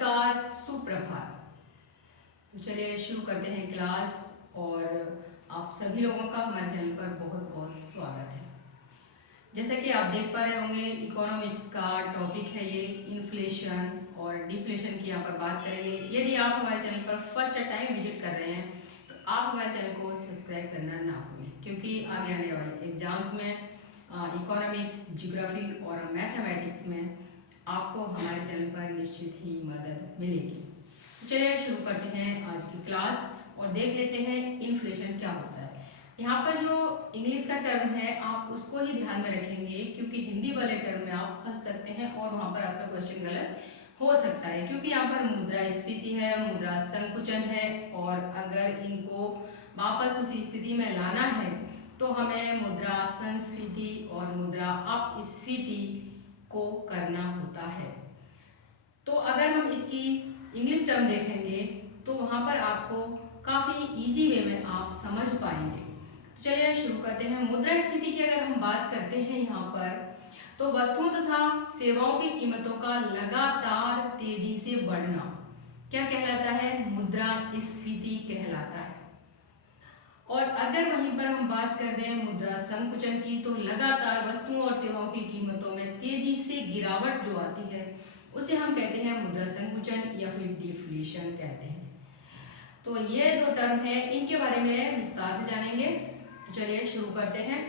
नमस्कार, सुप्रभात। तो चलिए शुरू करते हैं क्लास। और आप सभी लोगों का हमारे चैनल पर बहुत बहुत स्वागत है। जैसा कि आप देख पा रहे होंगे, इकोनॉमिक्स का टॉपिक है ये इन्फ्लेशन और डिफ्लेशन की यहाँ पर बात करेंगे। यदि आप हमारे चैनल पर फर्स्ट टाइम विजिट कर रहे हैं तो आप हमारे चैनल को सब्सक्राइब करना ना भूलें, क्योंकि आगे आने वाले एग्जाम्स में इकोनॉमिक्स, ज्योग्राफी और मैथमेटिक्स में आपको हमारे चैनल पर निश्चित ही मदद मिलेगी। तो चलिए शुरू करते हैं आज की क्लास और देख लेते हैं इन्फ्लेशन क्या होता है। यहाँ पर जो इंग्लिश का टर्म है आप उसको ही ध्यान में रखेंगे, क्योंकि हिंदी वाले टर्म में आप फंस सकते हैं और वहाँ पर आपका क्वेश्चन गलत हो सकता है, क्योंकि यहाँ पर मुद्रास्फीति है, मुद्रा संकुचन है, और अगर इनको वापस उसी स्थिति में लाना है तो हमें मुद्रा संस्फीति और मुद्रा अपस्फीति को करना होता है। तो अगर हम इसकी इंग्लिश टर्म देखेंगे तो वहाँ पर आपको काफ़ी इजी वे में आप समझ पाएंगे। तो चलिए शुरू करते हैं। मुद्रास्फीति की अगर हम बात करते हैं यहाँ पर, तो वस्तुओं तथा सेवाओं की कीमतों का लगातार तेजी से बढ़ना क्या कहलाता है? मुद्रास्फीति कहलाता है। और अगर वहीं पर हम बात कर रहे हैं मुद्रा संकुचन की, तो लगातार वस्तुओं और सेवाओं की कीमतों में तेजी से गिरावट जो आती है उसे हम कहते हैं मुद्रा संकुचन या फिर डिफ्लेशन कहते हैं। तो ये दो टर्म है, इनके बारे में विस्तार से जानेंगे। तो चलिए शुरू करते हैं।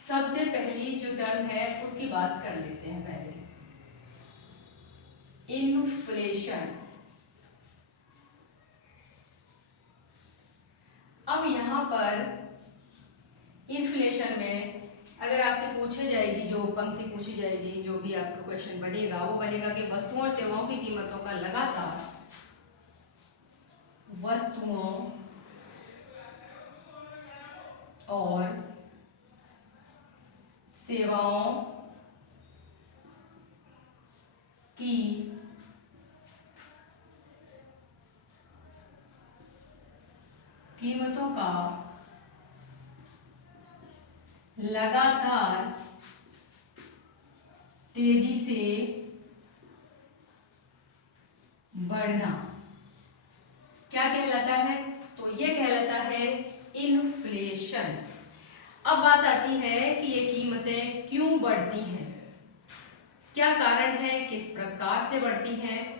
सबसे पहली जो टर्म है उसकी बात कर लेते हैं पहले, इन्फ्लेशन। अब यहाँ पर इन्फ्लेशन में अगर आपसे पूछे जाएगी, जो पंक्ति पूछी जाएगी, जो भी आपका क्वेश्चन बनेगा वो बनेगा कि वस्तुओं और सेवाओं की कीमतों का लगातार, वस्तुओं और सेवाओं की कीमतों का लगातार तेजी से बढ़ना क्या कहलाता है? तो ये कहलाता है इन्फ्लेशन। अब बात आती है कि ये कीमतें क्यों बढ़ती हैं, क्या कारण है, किस प्रकार से बढ़ती हैं।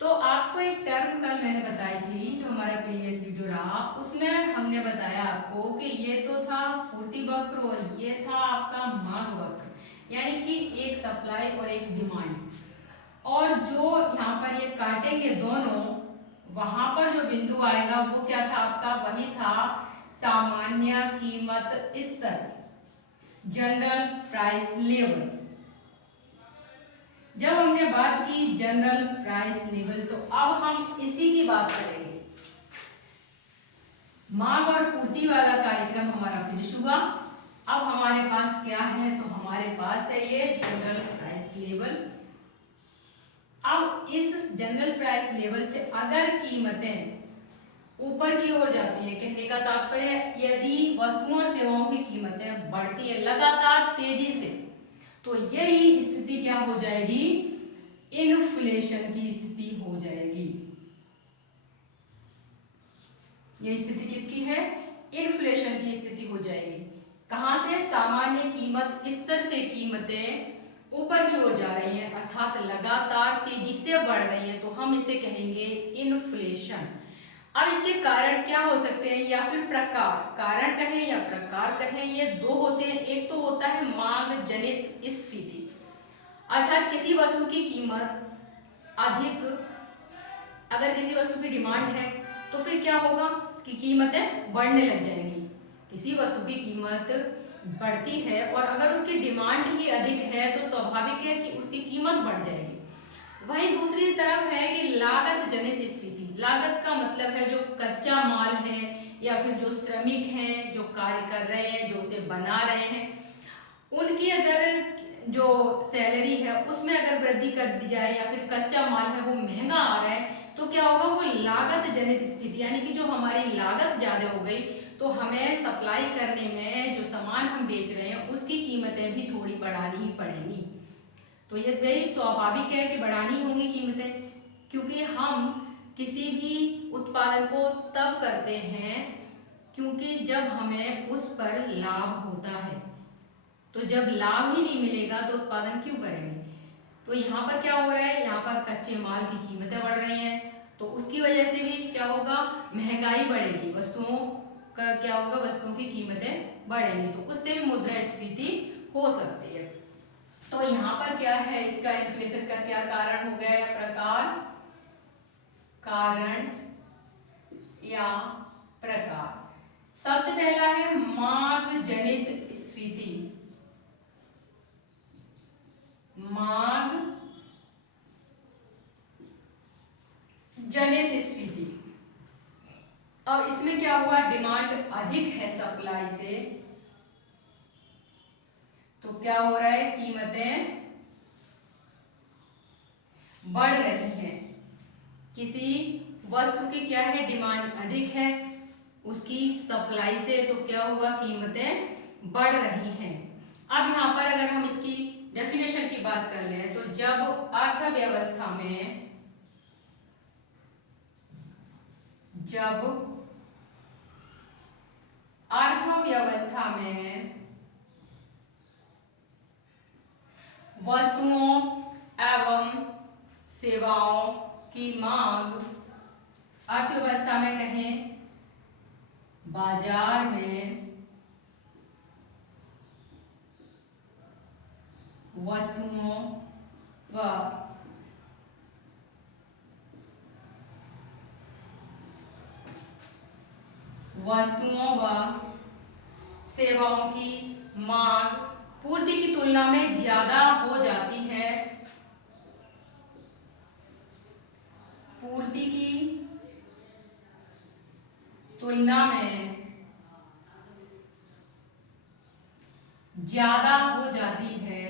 तो आपको एक टर्म कल मैंने बताई थी, जो हमारा प्रीवियस वीडियो रहा, उसमें हमने बताया आपको कि ये तो था पूर्ति वक्र और ये था आपका मांग वक्र, यानी कि एक सप्लाई और एक डिमांड। और जो यहाँ पर ये काटेंगे दोनों, वहां पर जो बिंदु आएगा वो क्या था आपका? वही था सामान्य कीमत स्तर, जनरल प्राइस लेवल। जब हमने बात की जनरल प्राइस लेवल, तो अब हम इसी की बात करेंगे। मांग और पूर्ति वाला कार्यक्रम हमारा फिनिश हुआ। अब हमारे पास क्या है? तो हमारे पास है ये जनरल प्राइस लेवल। अब इस जनरल प्राइस लेवल से अगर कीमतें ऊपर की ओर जाती है, कहने का तात्पर्य है यदि वस्तुओं और सेवाओं की कीमतें बढ़ती है लगातार तेजी से, तो यही स्थिति क्या हो जाएगी? इन्फ्लेशन की स्थिति हो जाएगी। ये स्थिति किसकी है? इन्फ्लेशन की स्थिति हो जाएगी। कहां से? सामान्य कीमत स्तर से कीमतें ऊपर की ओर जा रही हैं, अर्थात लगातार तेजी से बढ़ रही हैं, तो हम इसे कहेंगे इन्फ्लेशन। अब इसके कारण क्या हो सकते हैं या फिर प्रकार, कारण कहें या प्रकार कहें, ये दो होते हैं। एक तो होता है मांग जनित स्फीति, अर्थात किसी वस्तु की कीमत अधिक, अगर किसी वस्तु की डिमांड है तो फिर क्या होगा कि कीमतें बढ़ने लग जाएंगी। किसी वस्तु की कीमत बढ़ती है और अगर उसकी डिमांड ही अधिक है तो स्वाभाविक है कि उसकी कीमत बढ़ जाएगी। वहीं दूसरी तरफ है कि लागत जनित स्फीति। लागत का मतलब है जो कच्चा माल है या फिर जो श्रमिक हैं, जो कार्य कर रहे हैं, जो उसे बना रहे हैं, उनकी अगर जो सैलरी है उसमें अगर वृद्धि कर दी जाए या फिर कच्चा माल है वो महंगा आ रहा है, तो क्या होगा? वो लागत जनित स्फीति, यानी कि जो हमारी लागत ज्यादा हो गई तो हमें सप्लाई करने में जो सामान हम बेच रहे हैं उसकी कीमतें भी थोड़ी बढ़ानी ही पड़ेंगी। तो ये वही स्वाभाविक है कि बढ़ानी होंगी कीमतें, क्योंकि हम किसी भी उत्पादन को तब करते हैं क्योंकि जब हमें उस पर लाभ होता है। तो जब लाभ ही नहीं मिलेगा तो उत्पादन क्यों करेंगे। तो यहाँ पर क्या हो रहा है, यहाँ पर कच्चे माल की कीमतें बढ़ रही हैं, तो उसकी वजह से भी क्या होगा, महंगाई बढ़ेगी, वस्तुओं का क्या होगा, वस्तुओं की कीमतें बढ़ेंगी, तो उससे भी मुद्रास्फीति हो सकती है। तो यहाँ पर क्या है, इसका इन्फ्लेशन का क्या कारण हो गया, प्रकार, कारण या प्रकार। सबसे पहला है मांग जनित स्फीति। मांग जनित स्फीति। अब इसमें क्या हुआ, डिमांड अधिक है सप्लाई से, तो क्या हो रहा है, कीमतें बढ़ रही हैं। किसी वस्तु की क्या है, डिमांड अधिक है, उसकी सप्लाई से, तो क्या हुआ, कीमतें बढ़ रही हैं। अब यहाँ पर अगर हम इसकी डेफिनेशन की बात कर लें, तो जब अर्थव्यवस्था में वस्तुओं एवं सेवाओं की मांग, अर्थव्यवस्था में कहें बाजार में वस्तुओं व सेवाओं की मांग पूर्ति की तुलना में ज्यादा हो जाती है, पूर्ति की तुलना में ज्यादा हो जाती है,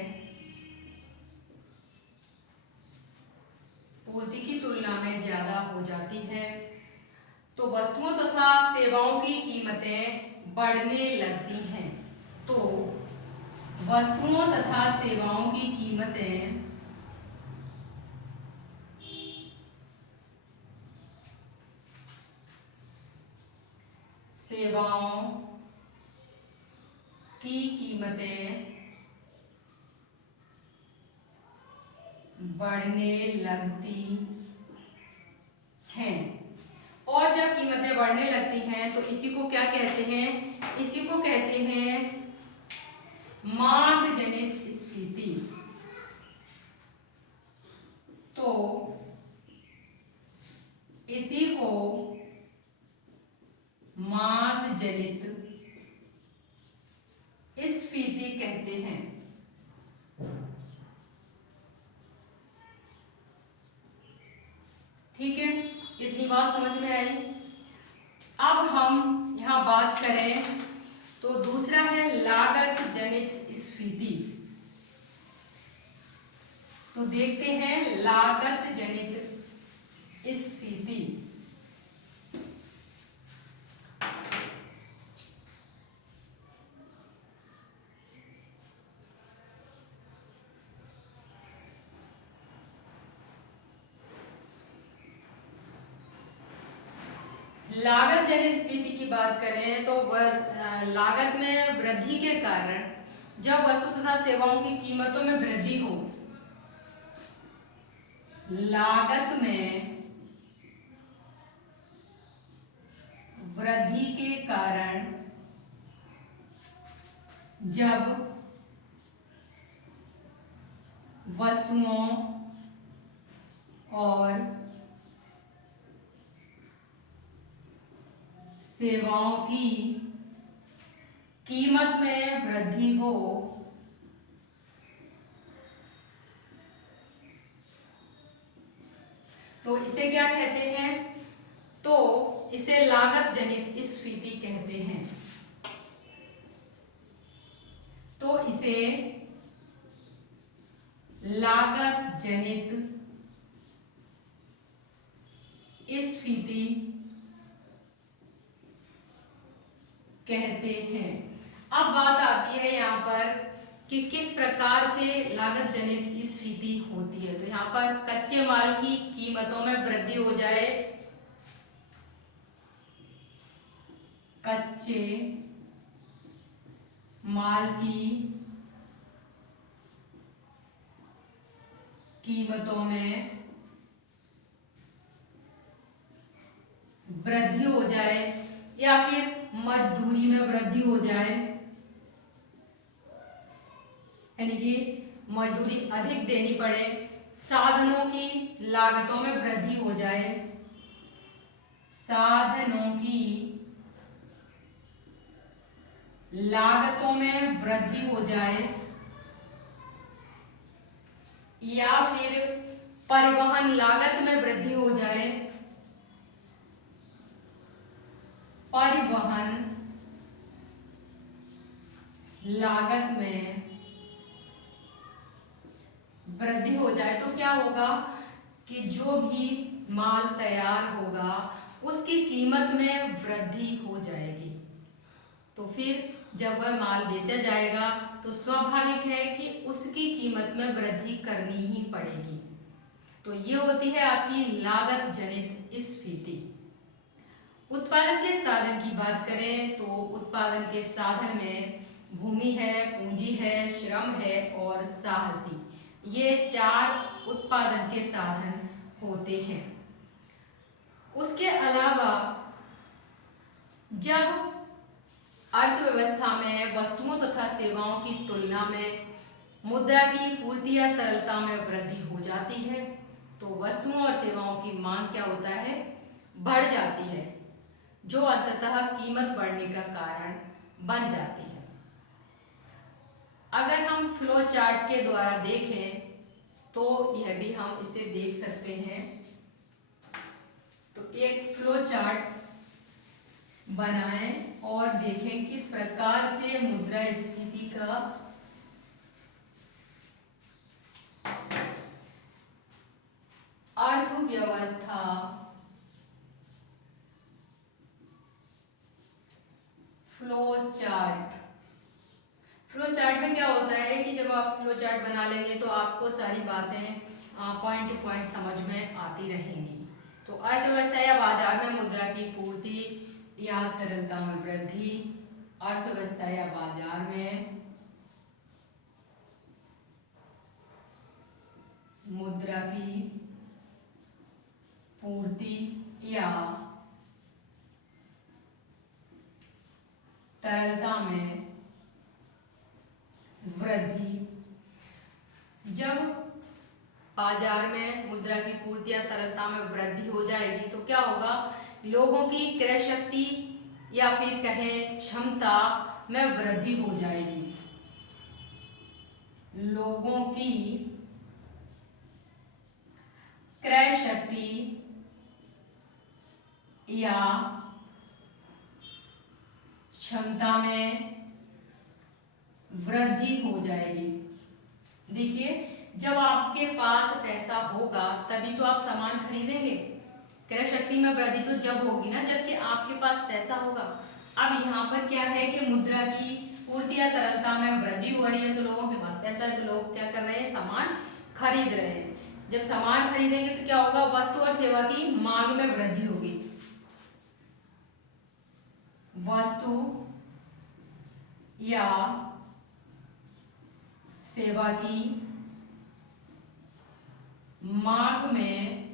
पूर्ति की तुलना में ज्यादा हो जाती है, तो वस्तुओं तथा सेवाओं की कीमतें बढ़ने लगती हैं। तो वस्तुओं तथा सेवाओं की कीमतें बढ़ने लगती हैं। और जब कीमतें बढ़ने लगती हैं तो इसी को क्या कहते हैं, इसी को कहते हैं मांग जनित स्फीति। तो इसी को मांग जनित स्फीति कहते हैं। ठीक है, इतनी बात समझ में आई। अब हम यहाँ बात करें तो दूसरा है लागत जनित स्फीति। तो देखते हैं लागत जनित स्फीति। लागत जनित स्फीति की बात करें तो लागत में वृद्धि के कारण जब वस्तु तथा सेवाओं की कीमतों में वृद्धि हो, लागत में वृद्धि के कारण जब वस्तुओं और सेवाओं की कीमत में वृद्धि हो, तो इसे क्या कहते हैं, तो इसे लागत जनित स्फीति कहते हैं। तो इसे लागत जनित स्फीति कहते हैं। अब बात आती है यहाँ पर कि किस प्रकार से लागत जनित स्फीति होती है। तो यहाँ पर कच्चे माल की कीमतों में वृद्धि हो जाए, कच्चे माल की कीमतों में वृद्धि हो जाए या फिर मजदूरी में वृद्धि हो जाए, यानी कि मजदूरी अधिक देनी पड़े, साधनों की लागतों में वृद्धि हो जाए, साधनों की लागतों में वृद्धि हो जाए, या फिर परिवहन लागत में वृद्धि हो जाए, परिवहन लागत में वृद्धि हो जाए, तो क्या होगा कि जो भी माल तैयार होगा उसकी कीमत में वृद्धि हो जाएगी। तो फिर जब वह माल बेचा जाएगा तो स्वाभाविक है कि उसकी कीमत में वृद्धि करनी ही पड़ेगी। तो ये होती है आपकी लागत जनित स्फीति। उत्पादन के साधन की बात करें तो उत्पादन के साधन में भूमि है, पूंजी है, श्रम है और साहसी, ये 4 उत्पादन के साधन होते हैं। उसके अलावा जब अर्थव्यवस्था में वस्तुओं तथा सेवाओं की तुलना में मुद्रा की पूर्ति या तरलता में वृद्धि हो जाती है तो वस्तुओं और सेवाओं की मांग क्या होता है, बढ़ जाती है, जो अंततः कीमत बढ़ने का कारण बन जाती है। अगर हम फ्लो चार्ट के द्वारा देखें तो यह भी हम इसे देख सकते हैं। तो एक फ्लो चार्ट बनाएं और देखें किस प्रकार से मुद्रास्फीति का अर्थव्यवस्था फ्लो चार्ट। फ्लो चार्ट में क्या होता है कि जब आप फ्लो चार्ट बना लेंगे तो आपको सारी बातें पॉइंट टू पॉइंट समझ में आती रहेंगी। तो अर्थव्यवस्था या बाजार में मुद्रा की पूर्ति या तरलता में वृद्धि, अर्थव्यवस्था या बाजार में मुद्रा की पूर्ति या तरलता में वृद्धि। जब बाजार में मुद्रा की पूर्ति या तरलता में वृद्धि हो जाएगी तो क्या होगा, लोगों की क्रय शक्ति या फिर कहें क्षमता में वृद्धि हो जाएगी। लोगों की क्रय शक्ति या क्षमता में वृद्धि हो जाएगी। देखिए, जब आपके पास पैसा होगा तभी तो आप सामान खरीदेंगे। क्रय शक्ति में वृद्धि तो जब होगी ना जबकि आपके पास पैसा होगा। अब यहाँ पर क्या है कि मुद्रा की पूर्ति या तरलता में वृद्धि हो रही है तो लोगों के पास पैसा है तो लोग क्या कर रहे हैं, सामान खरीद रहे हैं। जब सामान खरीदेंगे तो क्या होगा, वस्तु और सेवा की मांग में वृद्धि होगी। वस्तु या सेवा की मांग में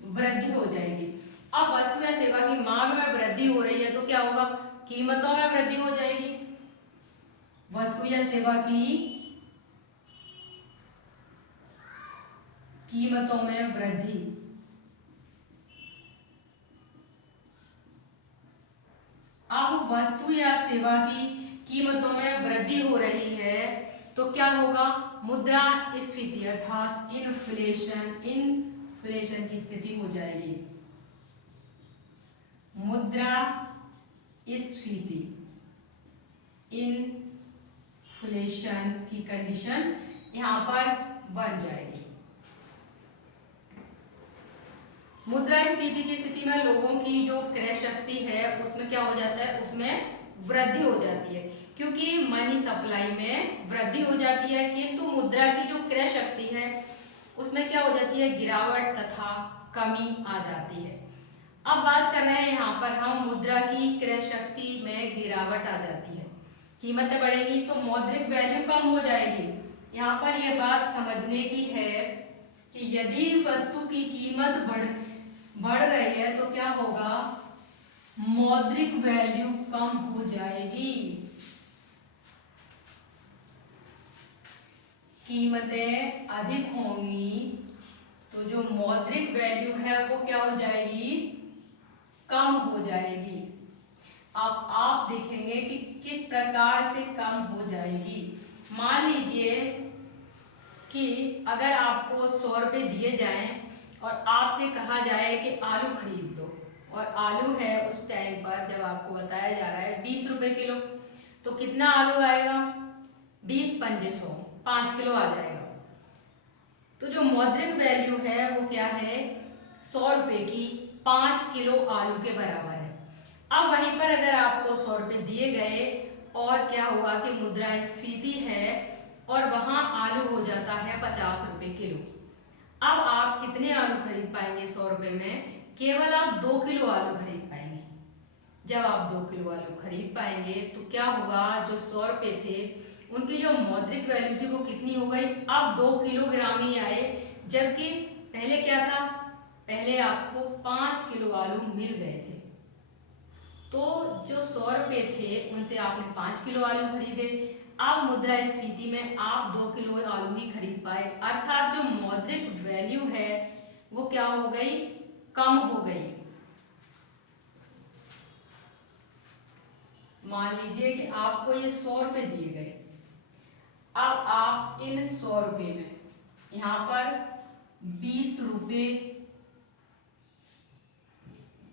वृद्धि हो जाएगी। अब वस्तु या सेवा की मांग में वृद्धि हो रही है तो क्या होगा, कीमतों में वृद्धि हो जाएगी। वस्तु या सेवा की कीमतों में वृद्धि। अब वस्तु या सेवा की कीमतों में वृद्धि हो रही है तो क्या होगा, मुद्रास्फीति अर्थात इन्फ्लेशन की स्थिति हो जाएगी। मुद्रास्फीति इन्फ्लेशन की कंडीशन यहां पर बन जाएगी। मुद्रास्फीति की स्थिति में लोगों की जो क्रय शक्ति है उसमें क्या हो जाता है, उसमें वृद्धि हो जाती है। क्योंकि मनी सप्लाई में वृद्धि हो जाती है, किंतु मुद्रा की जो क्रय शक्ति है उसमें क्या हो जाती है, गिरावट तथा कमी आ जाती है। अब बात कर रहे हैं यहाँ पर हम मुद्रा की क्रय शक्ति में गिरावट आ जाती है, कीमतें बढ़ेंगी तो मौद्रिक वैल्यू कम हो जाएगी। यहाँ पर यह बात समझने की है कि यदि वस्तु की कीमत बढ़ रही है तो क्या होगा, मौद्रिक वैल्यू कम हो जाएगी, कीमतें अधिक होंगी तो जो मौद्रिक वैल्यू है वो क्या हो जाएगी, कम हो जाएगी। अब आप देखेंगे कि किस प्रकार से कम हो जाएगी। मान लीजिए कि अगर आपको 100 रुपये दिए जाएं और आपसे कहा जाए कि आलू खरीद लो, और आलू है उस टाइम पर जब आपको बताया जा रहा है 20 रुपये किलो, तो कितना आलू आएगा, 20 पंजे 100, 5 किलो आ जाएगा। तो जो मौद्रिक वैल्यू है वो क्या है, 100 रुपये की 5 किलो आलू के बराबर है। अब वहीं पर अगर आपको 100 रुपये दिए गए और क्या हुआ कि मुद्रास्फीति है और वहां आलू हो जाता है 50 रुपये किलो, अब आप कितने आलू खरीद पाएंगे 100 रुपये में, केवल आप 2 किलो आलू खरीद पाएंगे। जब आप 2 किलो आलू खरीद पाएंगे तो क्या हुआ, जो 100 रुपये थे उनकी जो मौद्रिक वैल्यू थी वो कितनी हो गई, अब 2 किलोग्राम ही आए, जबकि पहले क्या था, पहले आपको 5 किलो आलू मिल गए थे। तो जो 100 रुपये थे उनसे आपने 5 किलो आलू खरीदे, अब मुद्रास्फीति में आप 2 किलो आलू ही खरीद पाए, अर्थात जो मौद्रिक वैल्यू है वो क्या हो गई, कम हो गई। मान लीजिए कि आपको ये 100 रुपये दिए गए, अब आप इन 100 रुपये में यहाँ पर 20 रुपये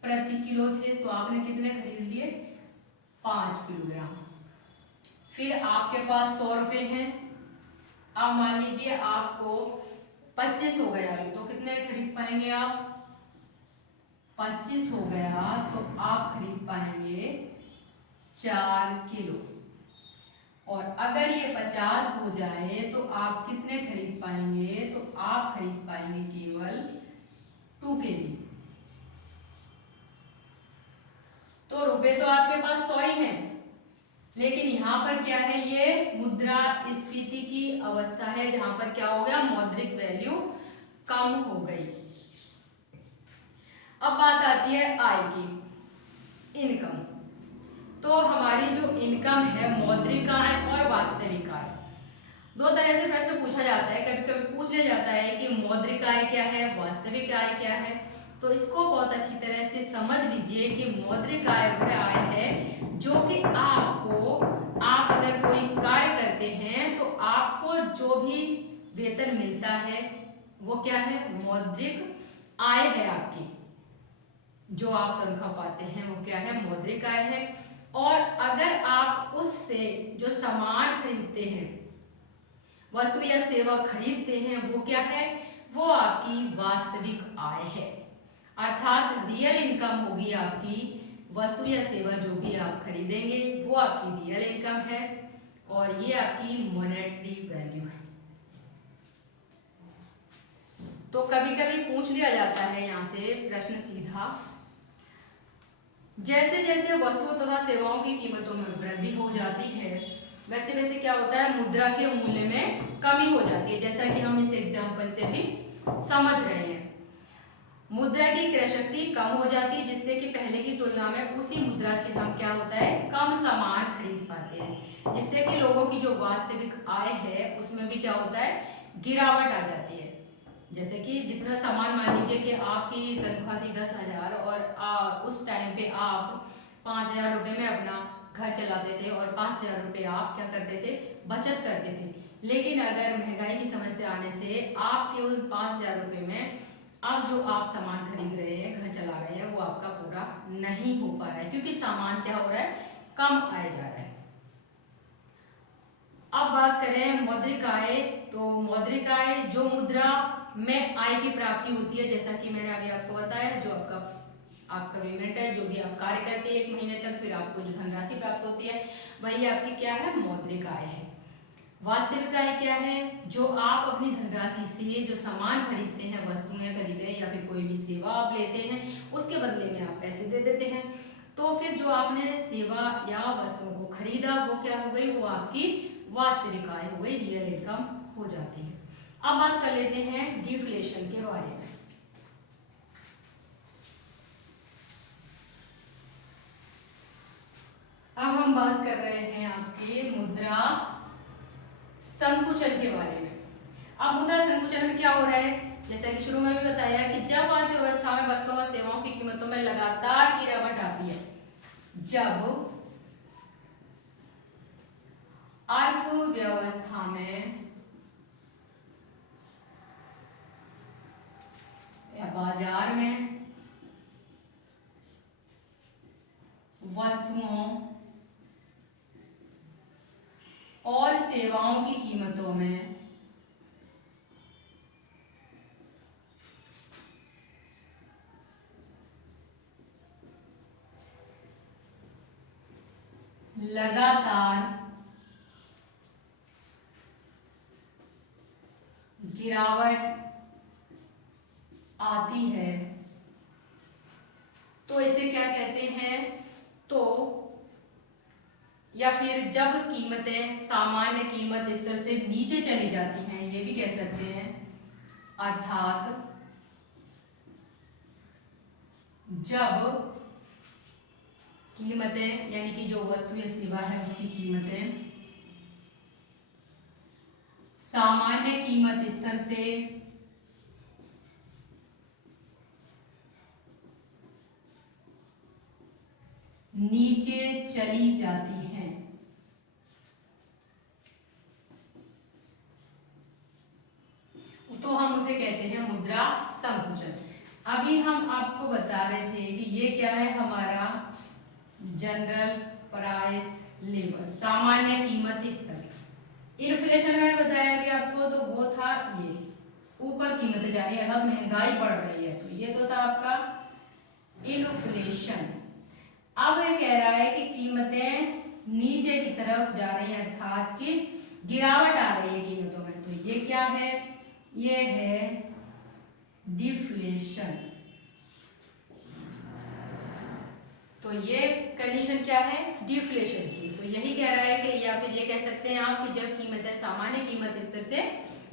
प्रति किलो थे, तो आपने कितने खरीद लिए, 5 किलोग्राम। फिर आपके पास 100 रुपये हैं, अब मान लीजिए आपको 25 हो गया आलू, तो कितने खरीद पाएंगे आप, 25 हो गया तो आप खरीद पाएंगे 4 किलो। और अगर ये 50 हो जाए तो आप कितने खरीद पाएंगे, तो आप खरीद पाएंगे केवल 2 kg। तो रुपए तो आपके पास 100 ही है, लेकिन यहाँ पर क्या है, ये मुद्रास्फीति की अवस्था है जहां पर क्या हो गया, मौद्रिक वैल्यू कम हो गई। अब बात आती है आय की, इनकम। तो हमारी जो इनकम है, मौद्रिक आय और वास्तविक आय, दो तरह से प्रश्न पूछा जाता है। कभी कभी पूछ लिया जाता है कि मौद्रिक आय क्या है, वास्तविक आय क्या है। तो इसको बहुत अच्छी तरह से समझ लीजिए कि मौद्रिक आय वह आय है जो कि आपको, आप अगर कोई कार्य करते हैं तो आपको जो भी वेतन मिलता है वो क्या है, मौद्रिक आय है आपकी। जो आप तनख्वाह पाते हैं वो क्या है, मौद्रिक आय है। और अगर आप उससे जो सामान खरीदते हैं, वस्तु या सेवा खरीदते हैं, वो क्या है, वो आपकी वास्तविक आय है। अर्थात रियल इनकम होगी आपकी, वस्तु या सेवा जो भी आप खरीदेंगे वो आपकी रियल इनकम है, और ये आपकी मॉनेटरी वैल्यू है। तो कभी कभी पूछ लिया जाता है यहाँ से प्रश्न सीधा, जैसे जैसे वस्तुओं तथा सेवाओं की कीमतों में वृद्धि हो जाती है वैसे वैसे क्या होता है, मुद्रा के मूल्य में कमी हो जाती है। जैसा कि हम इस एग्जाम्पल से भी समझ रहे हैं, मुद्रा की क्रय शक्ति कम हो जाती है, जिससे कि पहले की तुलना में उसी मुद्रा से हम क्या होता है, कम सामान खरीद पाते हैं, जिससे कि लोगों की जो वास्तविक आय है उसमें भी क्या होता है, गिरावट आ जाती है। जैसे कि जितना सामान, मान लीजिए कि आपकी तनख्वाह थी 10,000 और उस टाइम पे आप 5,000 रुपये में अपना घर चलाते थे और 5,000 रुपये आप क्या करते थे, बचत करते थे। लेकिन अगर महंगाई की समस्या आने से आपके उन 5,000 रुपये में अब जो आप सामान खरीद रहे हैं, घर चला रहे हैं, वो आपका पूरा नहीं हो पा रहा है, क्योंकि सामान क्या हो रहा है, कम आया जा रहा है। अब बात करें मौद्रिक आय, तो मौद्रिक आय जो मुद्रा में आय की प्राप्ति होती है, जैसा कि मैंने अभी आपको बताया, जो आपका आपका पेमेंट है, जो भी आप कार्य करते हैं 1 महीने तक, फिर आपको जो धनराशि प्राप्त होती है वही आपकी क्या है, मौद्रिक आय है। वास्तविक आय क्या है, जो आप अपनी धनराशि से जो सामान खरीदते हैं, वस्तुएं खरीदते हैं या फिर कोई भी सेवा आप लेते हैं, उसके बदले में आप पैसे दे देते हैं। तो फिर जो आपने सेवा या वस्तुओं को खरीदा वो क्या हो गई, वो आपकी वास्तविक आय हो गई, रियल इनकम हो जाती है। अब बात कर लेते हैं डिफ्लेशन के बारे में। अब हम बात कर रहे हैं आपके मुद्रा संकुचन के बारे में। अब मुद्रा संकुचन में क्या हो रहा है, जैसा कि शुरू में भी बताया कि जब अर्थव्यवस्था में वस्तुओं व सेवाओं की कीमतों में लगातार गिरावट आती है, जब अर्थव्यवस्था में या बाजार में वस्तुओं और सेवाओं की कीमतों में लगातार गिरावट आती है, तो इसे क्या कहते हैं, तो या फिर जब कीमतें सामान्य कीमत स्तर से नीचे चली जाती हैं, ये भी कह सकते हैं, अर्थात जब कीमतें यानी कि जो वस्तु या सेवा है उसकी कीमतें सामान्य कीमत स्तर से नीचे चली जाती हैं, तो हम उसे कहते हैं मुद्रा संकुचन। अभी हम आपको बता रहे थे कि ये क्या है, हमारा जनरल प्राइस लेवल, सामान्य कीमत स्तर। इन्फ्लेशन में बताया अभी आपको, तो वो था ये ऊपर कीमतें जा रही है, अब महंगाई बढ़ रही है, तो ये तो था आपका इन्फ्लेशन। अब ये कह रहा है कि कीमतें नीचे की तरफ जा रही है, अर्थात कि गिरावट आ रही है कीमतों में, तो ये क्या है, ये है डिफ्लेशन। तो ये कंडीशन क्या है, डिफ्लेशन की। तो यही कह रहा है कि, या फिर ये कह सकते हैं आप कि जब कीमतें सामान्य कीमत स्तर से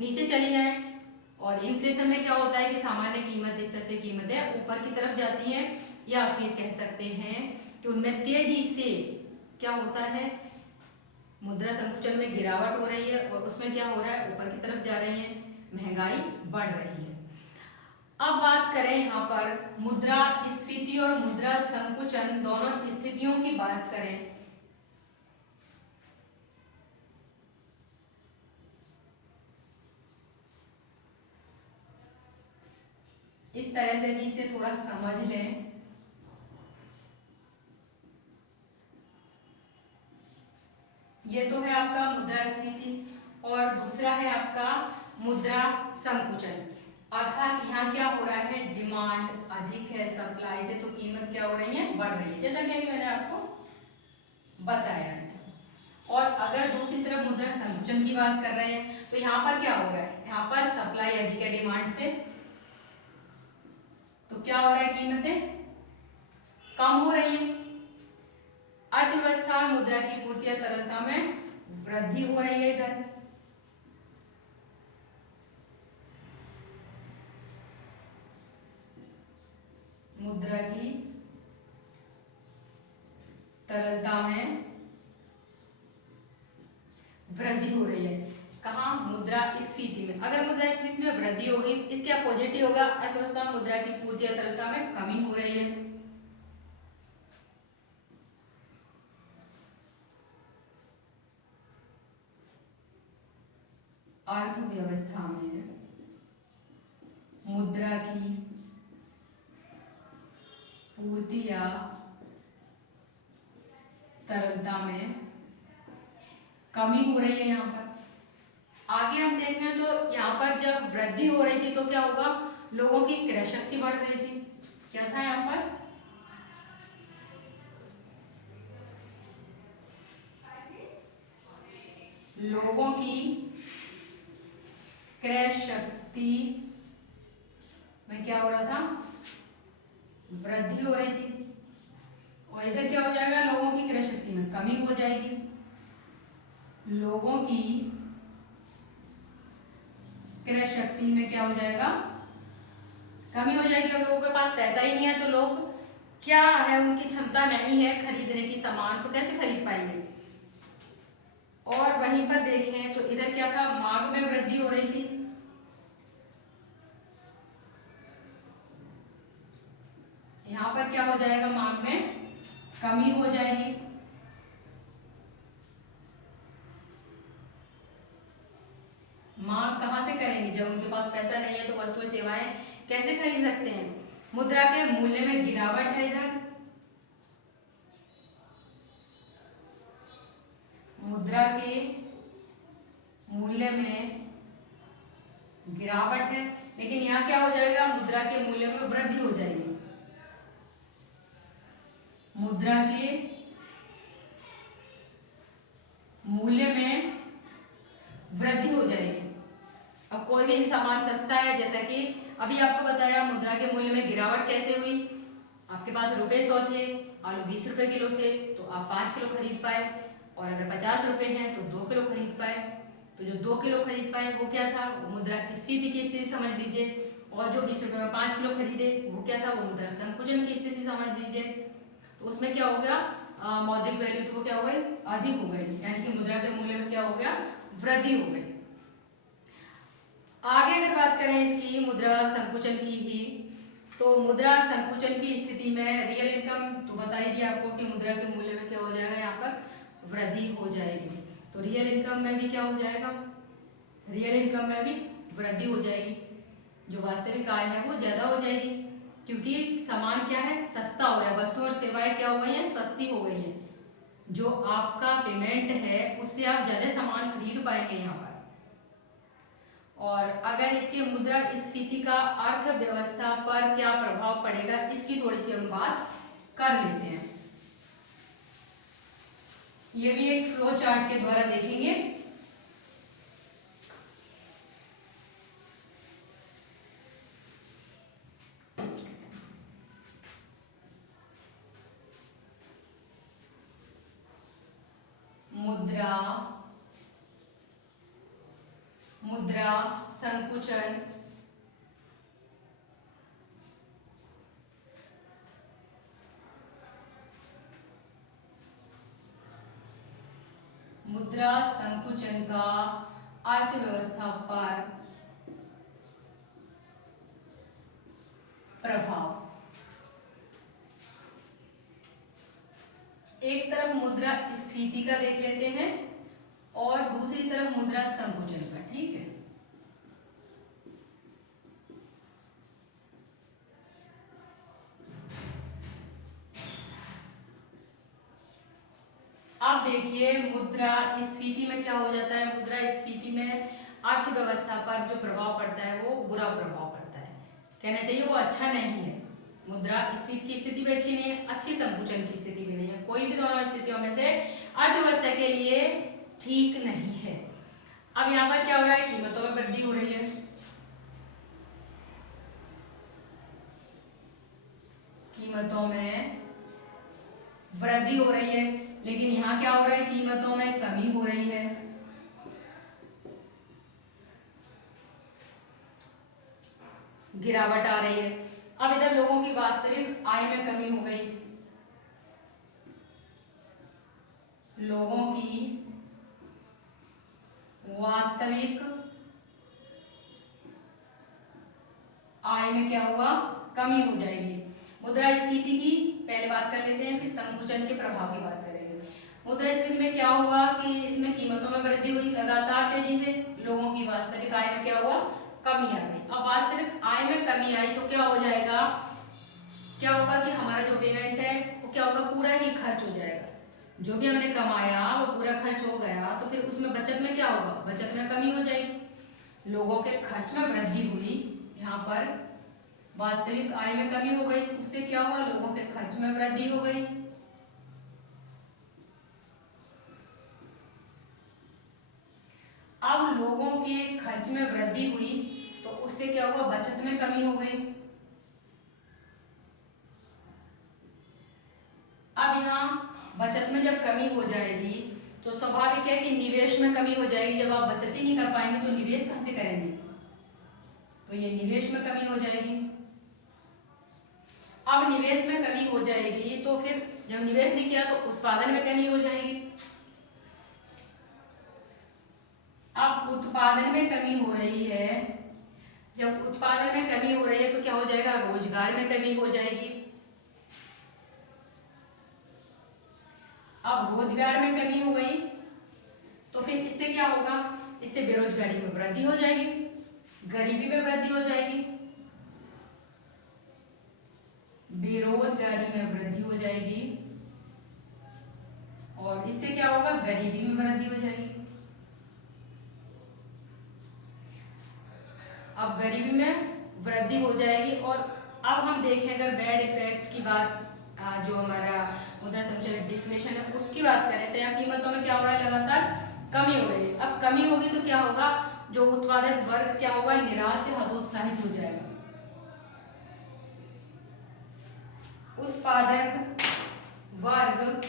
नीचे चली जाएं, और इन्फ्लेशन में क्या होता है कि सामान्य कीमत स्तर से कीमतें ऊपर की तरफ जाती हैं, या फिर कह सकते हैं कि उनमें तेजी से क्या होता है, मुद्रा संकुचन में गिरावट हो रही है और उसमें क्या हो रहा है, ऊपर की तरफ जा रही है, महंगाई बढ़ रही है। अब बात करें यहाँ पर मुद्रा स्फीति और मुद्रा संकुचन दोनों स्थितियों की बात करें, इस तरह से भी इसे थोड़ा समझ लें। ये तो है आपका मुद्रा स्फीति, और दूसरा है आपका मुद्रा संकुचन, अर्थात यहाँ क्या हो रहा है, डिमांड अधिक है सप्लाई से, तो कीमत क्या हो रही है, बढ़ रही है, जैसा कि अभी मैंने आपको बताया था। और अगर दूसरी तरफ मुद्रा संकुचन की बात कर रहे हैं, तो यहाँ पर क्या हो रहा है, यहाँ पर सप्लाई अधिक है डिमांड से, तो क्या हो रहा है, कीमतें कम हो रही है। अर्थव्यवस्था में मुद्रा की पूर्ति या तरलता में वृद्धि हो रही है, इधर मुद्रा की तरलता में वृद्धि हो रही है, कहाँ, मुद्रा स्फीति में। अगर मुद्रा स्फीति में वृद्धि होगी, इसके अपोजिट होगा, अर्थव्यवस्था में मुद्रा की पूर्ति या तरलता में कमी हो रही है। अर्थव्यवस्था में मुद्रा की पूर्ति या तरलता में कमी हो रही है। यहाँ पर आगे हम देखें तो यहाँ पर जब वृद्धि हो रही थी तो क्या होगा, लोगों की क्रय शक्ति बढ़ रही थी, क्या था यहाँ पर, लोगों की क्रय शक्ति में क्या हो रहा था, वृद्धि हो रही थी। और इधर क्या हो जाएगा, लोगों की क्रय शक्ति में कमी हो जाएगी। लोगों की क्रय शक्ति में क्या हो जाएगा, कमी हो जाएगी। अब लोगों के पास पैसा ही नहीं है तो लोग क्या है, उनकी क्षमता नहीं है खरीदने की सामान, तो कैसे खरीद पाएंगे। और वहीं पर देखें तो इधर क्या था, मांग में वृद्धि हो रही थी। यहां पर क्या हो जाएगा, मांग में कमी हो जाएगी। मांग कहां से करेंगे, जब उनके पास पैसा नहीं है तो वस्तुएं सेवाएं कैसे खरीद सकते हैं। मुद्रा के मूल्य में गिरावट है। इधर मुद्रा के मूल्य में गिरावट है, लेकिन यहाँ क्या हो जाएगा, मुद्रा के मूल्य में वृद्धि हो जाएगी। मुद्रा के मूल्य में वृद्धि हो जाएगी। अब कोई भी सामान सस्ता है, जैसा कि अभी आपको बताया, मुद्रा के मूल्य में गिरावट कैसे हुई। आपके पास रुपए 100 थे, आलू 20 रुपए किलो थे, तो आप 5 किलो खरीद पाए। और अगर 50 रुपए हैं तो 2 किलो खरीद पाए। तो जो 2 किलो खरीद पाए वो क्या था, वो मुद्रा स्फीति की स्थिति समझ लीजिए। और जो 20 रुपए में 5 किलो खरीदे वो क्या था, वो मुद्रा संकुचन की स्थिति समझ लीजिए। तो उसमें क्या हो गया, मौद्रिक वैल्यू तो वो क्या हो गई, अधिक हो गई, यानी कि मुद्रा के मूल्य में क्या हो गया, वृद्धि हो गई। आगे अगर बात करें इसकी मुद्रा संकुचन की ही, तो मुद्रा संकुचन की स्थिति में रियल इनकम तो बता ही दिया आपको कि मुद्रा के मूल्य में क्या हो जाएगा, यहाँ पर वृद्धि हो जाएगी। तो रियल इनकम में भी क्या हो जाएगा, रियल इनकम में भी वृद्धि हो जाएगी। जो वास्तविक आय है वो ज्यादा हो जाएगी, क्योंकि सामान क्या है, सस्ता हो रहा है। वस्तु और सेवाएं क्या हो गई है, सस्ती हो गई है। जो आपका पेमेंट है उससे आप ज्यादा सामान खरीद पाएंगे यहाँ पर। और अगर इसके मुद्रा स्फीति का अर्थव्यवस्था पर क्या प्रभाव पड़ेगा, इसकी थोड़ी सी हम बात कर लेते हैं। ये भी एक फ्लो चार्ट के द्वारा देखेंगे। मुद्रा संकुचन मुद्रा संकुचन का अर्थव्यवस्था पर प्रभाव। एक तरफ मुद्रा स्फीति का देख लेते हैं और दूसरी तरफ मुद्रा संकुचन का, ठीक है। अब देखिए मुद्रा स्फीति में क्या हो जाता है, मुद्रा स्फीति में अर्थव्यवस्था पर जो प्रभाव पड़ता है वो बुरा प्रभाव पड़ता है, कहना चाहिए वो अच्छा नहीं है। मुद्रा स्फीति की स्थिति भी अच्छी नहीं है, अच्छी संकुचन की स्थिति भी नहीं है। कोई भी दोनों स्थितियों में से अर्थव्यवस्था के लिए ठीक नहीं है। अब यहाँ पर क्या हो रहा है, कीमतों में वृद्धि हो रही है। कीमतों में वृद्धि हो रही है, लेकिन यहाँ क्या हो रहा है, कीमतों में कमी हो रही है। गिरावट आ रही है। अब इधर लोगों की वास्तविक आय में कमी हो गई। लोगों की वास्तविक आय में क्या हुआ, कमी हो जाएगी। मुद्रा स्फीति की पहले बात कर लेते हैं, फिर संकुचन के प्रभाव की बात करेंगे। मुद्रा स्फीति में क्या हुआ कि इसमें कीमतों में वृद्धि हुई लगातार तेजी से, लोगों की वास्तविक आय में क्या हुआ, कमी आ गई। अब वास्तविक आय में कमी आई तो क्या हो जाएगा, क्या होगा कि हमारा जो पेमेंट है वो क्या होगा, पूरा ही खर्च हो जाएगा। जो भी हमने कमाया वो पूरा खर्च हो गया, तो फिर उसमें बचत में क्या होगा, बचत में कमी हो जाएगी। लोगों के खर्च में वृद्धि हुई, यहाँ पर वास्तविक आय में कमी हो गई, उससे क्या हुआ, लोगों के खर्च में वृद्धि हो गई। लोगों के खर्च में वृद्धि हुई तो उससे क्या हुआ, बचत में कमी हो गई। अब यहाँ बचत में जब कमी हो जाएगी तो स्वाभाविक है कि निवेश में कमी हो जाएगी। जब आप बचत ही नहीं कर पाएंगे तो निवेश कहाँ से करेंगे, तो ये निवेश में कमी हो जाएगी। अब निवेश में कमी हो जाएगी तो फिर जब निवेश नहीं किया तो उत्पादन में कमी हो जाएगी। अब उत्पादन में कमी हो रही है, जब उत्पादन में कमी हो रही है तो क्या हो जाएगा, रोजगार में कमी हो जाएगी। अब रोजगार में कमी हो गई तो फिर इससे क्या होगा, इससे बेरोजगारी में वृद्धि हो जाएगी, गरीबी में वृद्धि हो जाएगी, बेरोजगारी में वृद्धि हो जाएगी और इससे क्या होगा, गरीबी में वृद्धि हो जाएगी। अब गरीबी में वृद्धि हो जाएगी और अब हम देखें अगर बैड इफेक्ट की बात, जो हमारा मुद्रा संकुचन डिफ्लेशन है उसकी बात करें तो यहाँ कीमतों में क्या हो रहा है, लगातार कमी हो रही है। अब कमी होगी तो क्या होगा, जो उत्पादक वर्ग क्या होगा, निराश या हतोत्साहित हो जाएगा। उत्पादक वर्ग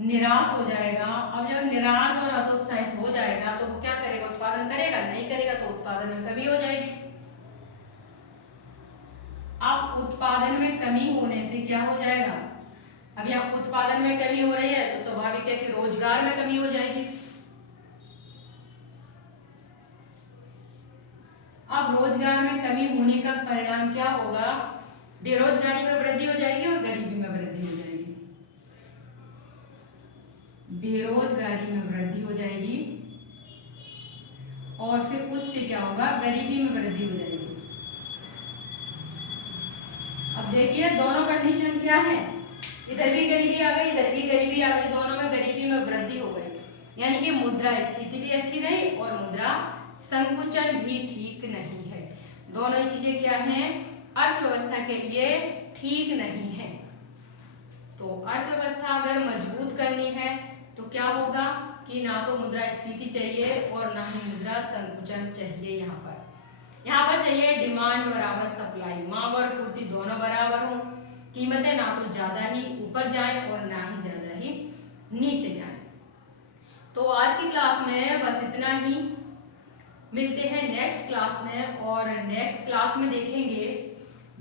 निराश हो जाएगा। अब जब निराश और हतोत्साहित हो जाएगा तो वो क्या करेगा, उत्पादन करेगा, नहीं करेगा तो उत्पादन में कमी हो जाएगी। अब उत्पादन में कमी होने से क्या हो जाएगा, अब यहाँ उत्पादन में कमी हो रही है तो स्वाभाविक है कि रोजगार में कमी हो जाएगी। अब रोजगार में कमी होने का परिणाम क्या होगा, बेरोजगारी में वृद्धि हो जाएगी और गरीबी में वृद्धि हो जाएगी। बेरोजगारी में वृद्धि हो जाएगी और फिर उससे क्या होगा, गरीबी में वृद्धि हो जाएगी। अब देखिए दोनों कंडीशन क्या है, इधर भी गरीबी आ गई, इधर भी गरीबी आ गई, दोनों में गरीबी में वृद्धि हो गई। यानी कि मुद्रा स्थिति भी अच्छी नहीं और मुद्रा संकुचन भी ठीक नहीं है। दोनों ही चीजें क्या हैं, अर्थव्यवस्था के लिए ठीक नहीं है। तो अर्थव्यवस्था अगर मजबूत करनी है तो क्या होगा कि ना तो मुद्रा स्फीति चाहिए और ना ही मुद्रा संकुचन चाहिए। यहाँ पर चाहिए डिमांड बराबर सप्लाई, मांग और पूर्ति दोनों बराबर हो, कीमतें ना तो ज्यादा ही ऊपर जाएं और ना ही ज्यादा ही नीचे जाएं। तो आज की क्लास में बस इतना ही, मिलते हैं नेक्स्ट क्लास में। और नेक्स्ट क्लास में देखेंगे,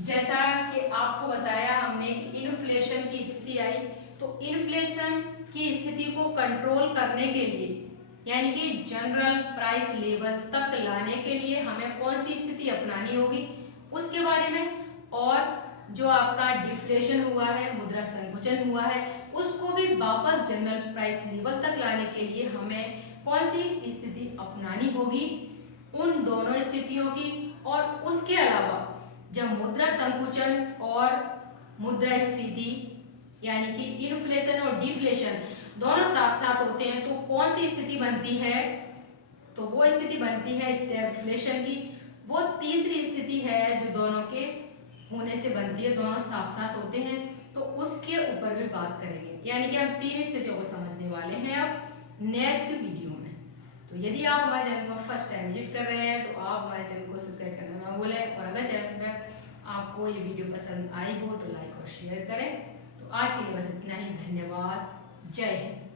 जैसा कि आपको बताया हमने कि इन्फ्लेशन की स्थिति आई, तो इन्फ्लेशन की स्थिति को कंट्रोल करने के लिए यानी कि जनरल प्राइस लेवल तक लाने के लिए हमें कौन सी स्थिति अपनानी होगी उसके बारे में, और जो आपका डिफ्लेशन हुआ है, मुद्रा संकुचन हुआ है, उसको भी वापस जनरल प्राइस लेवल तक लाने के लिए हमें कौन सी स्थिति अपनानी होगी, उन दोनों स्थितियों की। और उसके अलावा जब मुद्रा संकुचन और मुद्रा स्फीति यानी कि इन्फ्लेशन और डिफ्लेशन दोनों साथ साथ होते हैं तो कौन सी स्थिति बनती है, तो वो स्थिति बनती है स्टैगफ्लेशन की। वो तीसरी स्थिति है जो दोनों के होने से बनती है, दोनों साथ साथ होते हैं, तो उसके ऊपर भी बात करेंगे। यानी कि हम तीन स्थितियों को समझने वाले हैं अब नेक्स्ट वीडियो में। तो यदि आप हमारे चैनल को फर्स्ट टाइम विजिट कर रहे हैं तो आप हमारे चैनल को सब्सक्राइब करना ना भूलें, और अगर चैनल में आपको ये वीडियो पसंद आई हो तो लाइक और शेयर करें। तो आज के लिए बस इतना ही, धन्यवाद, जय हिंद।